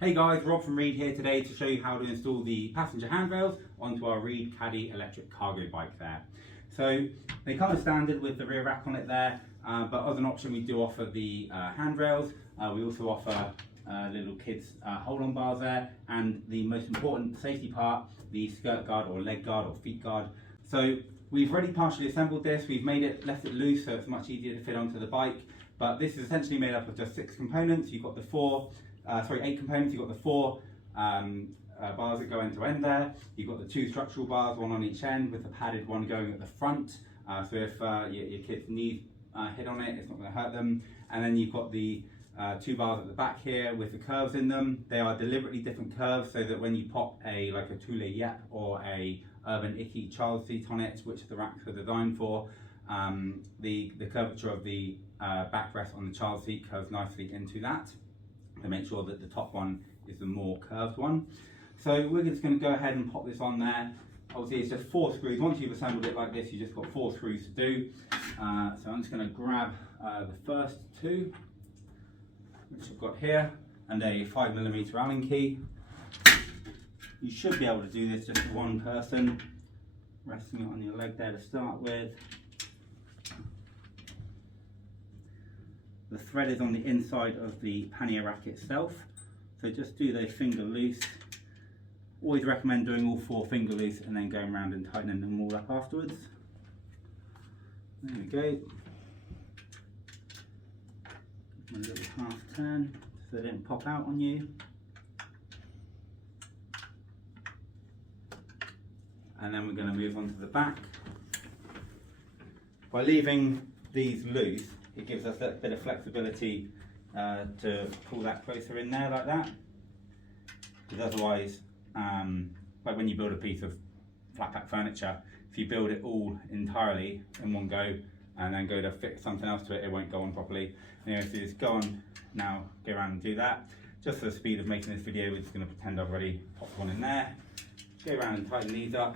Hey guys, Rob from Reed here today to show you how to install the passenger handrails onto our Reed Caddy electric cargo bike there. So they come as standard with the rear rack on it there, but as an option we do offer the handrails. We also offer little kids hold-on bars there, and the most important safety part, the skirt guard or leg guard or feet guard. So we've already partially assembled this, we've left it loose so it's much easier to fit onto the bike, but this is essentially made up of just 6 components. You've got the 8 components. You've got the 4 bars that go end to end there. You've got the 2 structural bars, one on each end, with the padded one going at the front. So if your kids' knees hit on it, it's not going to hurt them. And then you've got the 2 bars at the back here with the curves in them. They are deliberately different curves so that when you pop like a Thule Yep or a Urban Icky child seat on it, which the racks are designed for, the curvature of the backrest on the child seat curves nicely into that, to make sure that the top one is the more curved one. So we're just going to go ahead and pop this on there. Obviously it's just 4 screws. Once you've assembled it like this, you've just got 4 screws to do. So I'm just going to grab the first 2, which I've got here, and a 5mm Allen key. You should be able to do this just for one person, resting it on your leg there to start with. The thread is on the inside of the pannier rack itself, so just do those finger loose. Always recommend doing all 4 finger loose and then going around and tightening them all up afterwards. There we go. A little half turn so they don't pop out on you. And then we're going to move on to the back. By leaving these loose, it gives us that bit of flexibility to pull that closer in there like that. Because otherwise, like when you build a piece of flat pack furniture, if you build it all entirely in one go and then go to fit something else to it, it won't go on properly. Anyway, so just go on now, go around and do that. Just for the speed of making this video, we're just going to pretend I've already popped one in there. Go around and tighten these up.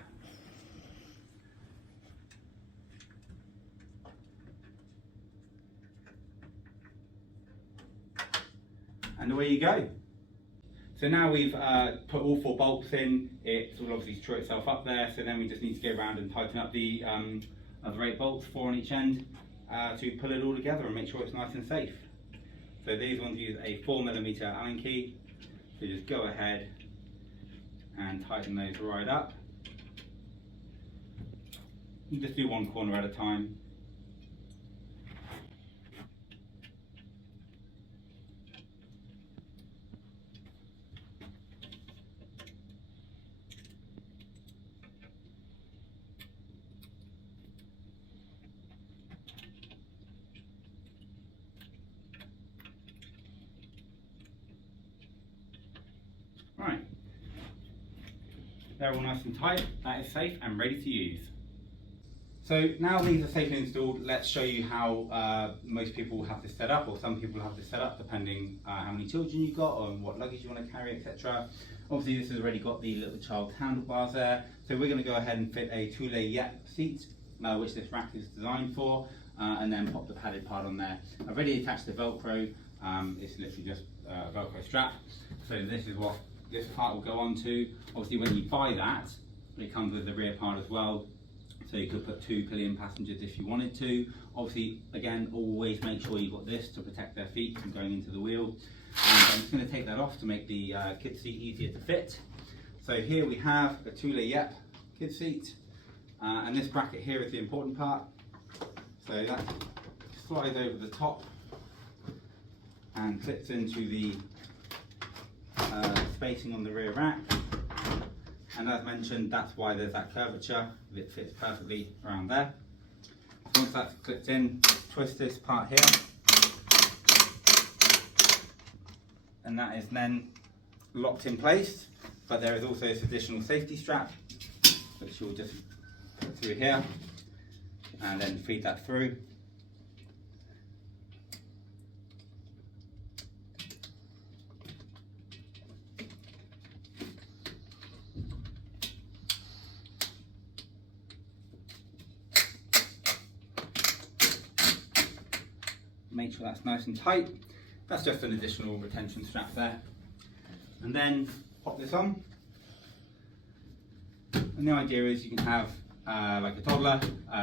And away you go. So now we've put all 4 bolts in, it will obviously screw itself up there, so then we just need to go around and tighten up the other 8 bolts, 4 on each end, to pull it all together and make sure it's nice and safe. So these ones use a 4mm Allen key, so just go ahead and tighten those right up. You just do one corner at a time. Right, they're all nice and tight, that is safe and ready to use. So now these are safely installed, let's show you how most people have this set up, or some people have this set up depending how many children you've got or what luggage you want to carry, etc. Obviously this has already got the little child handlebars there, so we're going to go ahead and fit a Thule Yep seat, which this rack is designed for, and then pop the padded part on there. I've already attached the Velcro, it's literally just a Velcro strap, so this is what this part will go on to. Obviously when you buy that, it comes with the rear part as well, so you could put 2 pillion passengers if you wanted to. Obviously, again, always make sure you've got this to protect their feet from going into the wheel. And I'm just going to take that off to make the kids seat easier to fit. So here we have a Thule Yep kids seat, and this bracket here is the important part. So that slides over the top and clips into the spacing on the rear rack, and as mentioned, that's why there's that curvature. It fits perfectly around there. So once that's clipped in, twist this part here, and that is then locked in place. But there is also this additional safety strap, which you'll just put through here and then feed that through. Make sure that's nice and tight. That's just an additional retention strap there. And then pop this on. And the idea is you can have like a toddler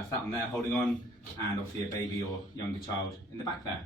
sat on there holding on, and obviously a baby or younger child in the back there.